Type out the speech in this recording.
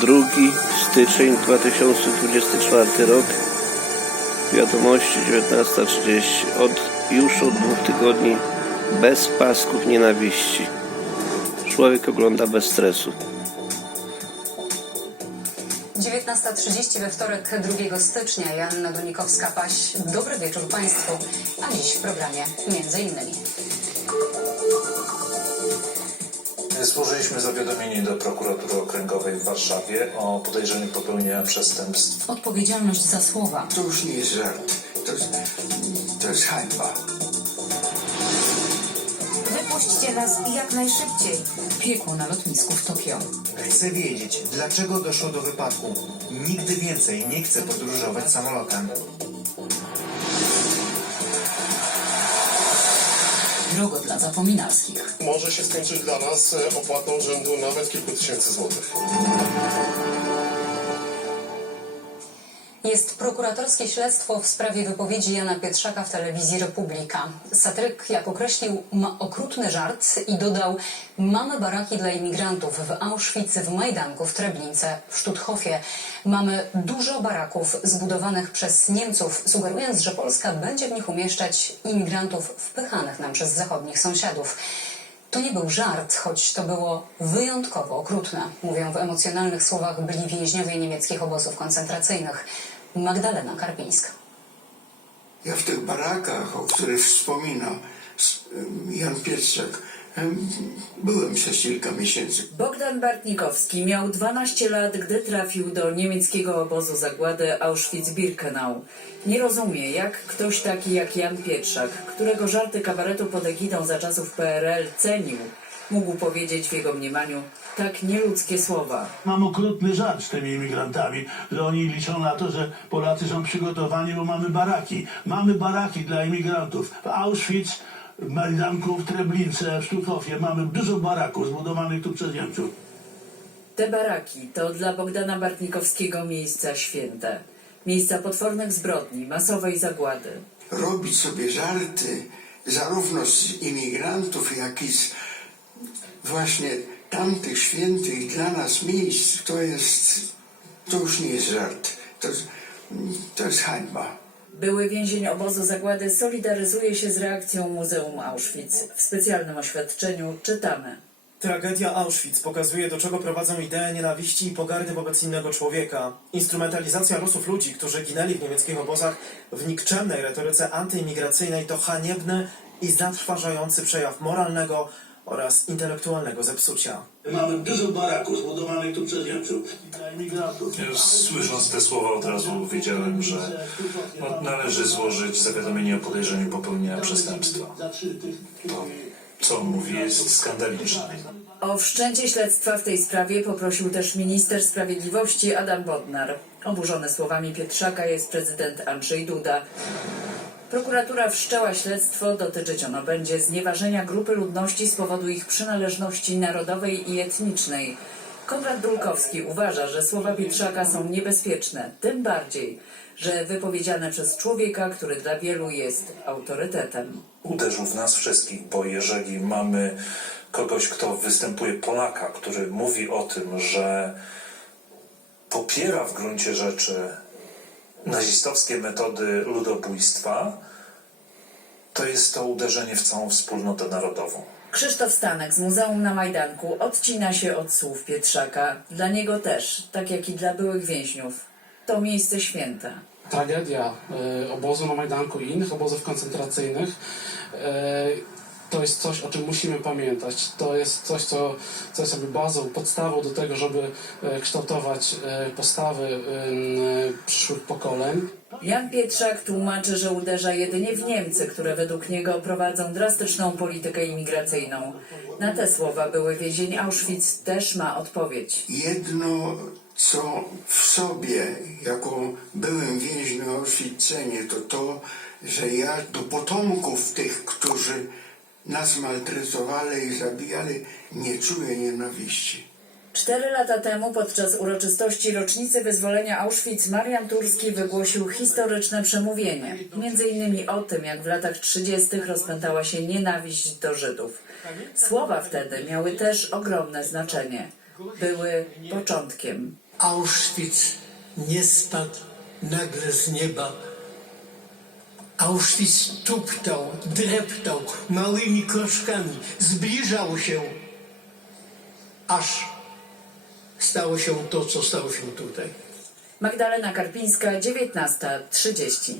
2 styczeń 2024 rok. Wiadomości 19.30. Od już od dwóch tygodni bez pasków nienawiści. Człowiek ogląda bez stresu. 19.30 we wtorek 2 stycznia. Joanna Donikowska-Paś. Dobry wieczór Państwu. A dziś w programie między innymi. Złożyliśmy zawiadomienie do prokuratury okręgowej w Warszawie o podejrzeniu popełnienia przestępstw. Odpowiedzialność za słowa. To już nie jest żart. To jest, to jest hańba. Wypuśćcie nas jak najszybciej. Piekło na lotnisku w Tokio. Chcę wiedzieć, dlaczego doszło do wypadku. Nigdy więcej nie chcę podróżować samolotem. Drogo dla zapominalskich. może się skończyć dla nas e, opłatą rzędu nawet kilku tysięcy złotych. Jest prokuratorskie śledztwo w sprawie wypowiedzi Jana Pietrzaka w telewizji Republika. Satyryk, jak określił, ma okrutny żart i dodał Mamy baraki dla imigrantów w Auschwitz, w Majdanku, w Treblince, w Sztuthofie. Mamy dużo baraków zbudowanych przez Niemców, sugerując, że Polska będzie w nich umieszczać imigrantów wpychanych nam przez zachodnich sąsiadów. To nie był żart, choć to było wyjątkowo okrutne, mówią w emocjonalnych słowach byli więźniowie niemieckich obozów koncentracyjnych. Magdalena Karpińska. Ja w tych barakach, o których wspomina Jan Pietrzak, em, byłem przez kilka miesięcy. Bogdan Bartnikowski miał 12 lat, gdy trafił do niemieckiego obozu zagłady Auschwitz-Birkenau. Nie rozumie, jak ktoś taki jak Jan Pietrzak, którego żarty kabaretu pod egidą za czasów PRL cenił, mógł powiedzieć w jego mniemaniu tak nieludzkie słowa. Mam okrutny żart z tymi imigrantami, że oni liczą na to, że Polacy są przygotowani, bo mamy baraki. Mamy baraki dla imigrantów. W Auschwitz, w Majdanku, w Treblince, w Sztuthofie mamy dużo baraków zbudowanych tu przez Niemców. Te baraki to dla Bogdana Bartnikowskiego miejsca święte. Miejsca potwornych zbrodni, masowej zagłady. Robić sobie żarty zarówno z imigrantów, jak i z właśnie tamtych świętych dla nas miejsc, to jest, to już nie jest żart. To, jest- to jest hańba. Były więzień obozu zagłady solidaryzuje się z reakcją Muzeum Auschwitz. W specjalnym oświadczeniu czytamy. Tragedia Auschwitz pokazuje, do czego prowadzą idee nienawiści i pogardy wobec innego człowieka. Instrumentalizacja losów ludzi, którzy ginęli w niemieckich obozach w nikczemnej retoryce antyimigracyjnej to haniebny i zatrważający przejaw moralnego oraz intelektualnego zepsucia. Mamy dużo baraków zbudowanych tu przez Niemców dla imigrantów. Ja Słysząc te słowa od razu wiedziałem, że no, należy złożyć zawiadomienie o podejrzeniu popełnienia przestępstwa. To, co on mówi, jest skandaliczne. O wszczęcie śledztwa w tej sprawie poprosił też minister sprawiedliwości Adam Bodnar. Oburzony słowami Pietrzaka jest prezydent Andrzej Duda. Prokuratura wszczęła śledztwo, dotyczyć ono będzie znieważenia grupy ludności z powodu ich przynależności narodowej i etnicznej. Konrad Dulkowski uważa, że słowa Pietrzaka są niebezpieczne, tym bardziej, że wypowiedziane przez człowieka, który dla wielu jest autorytetem. Uderzył w nas wszystkich, bo jeżeli mamy kogoś, kto występuje Polaka, który mówi o tym, że popiera w gruncie rzeczy nazistowskie metody ludobójstwa, to jest to uderzenie w całą wspólnotę narodową. Krzysztof Stanek z Muzeum na Majdanku odcina się od słów Pietrzaka. Dla niego też, tak jak i dla byłych więźniów, to miejsce święte. tragedia y, obozu na Majdanku i innych obozów koncentracyjnych y, to jest coś, o czym musimy pamiętać. To jest coś, co, co jest jakby bazą, podstawą do tego, żeby y, kształtować y, postawy y, przyszłych pokoleń. Jan Pietrzak tłumaczy, że uderza jedynie w Niemcy, które według niego prowadzą drastyczną politykę imigracyjną. Na te słowa były więzień Auschwitz też ma odpowiedź. Jedno, co w sobie, jako byłem więźniu Auschwitz cenię, to to, że ja do potomków tych, którzy nas maltretowali i zabijali, nie czuję nienawiści. Cztery lata temu podczas uroczystości rocznicy wyzwolenia Auschwitz Marian Turski wygłosił historyczne przemówienie. Między innymi o tym, jak w latach 30. rozpętała się nienawiść do Żydów. Słowa wtedy miały też ogromne znaczenie. Były początkiem Auschwitz nie spadł nagle z nieba. Auschwitz tuptał, dreptał małymi kroczkami, zbliżał się, aż stało się to, co stało się tutaj. Magdalena Karpińska, 19.30.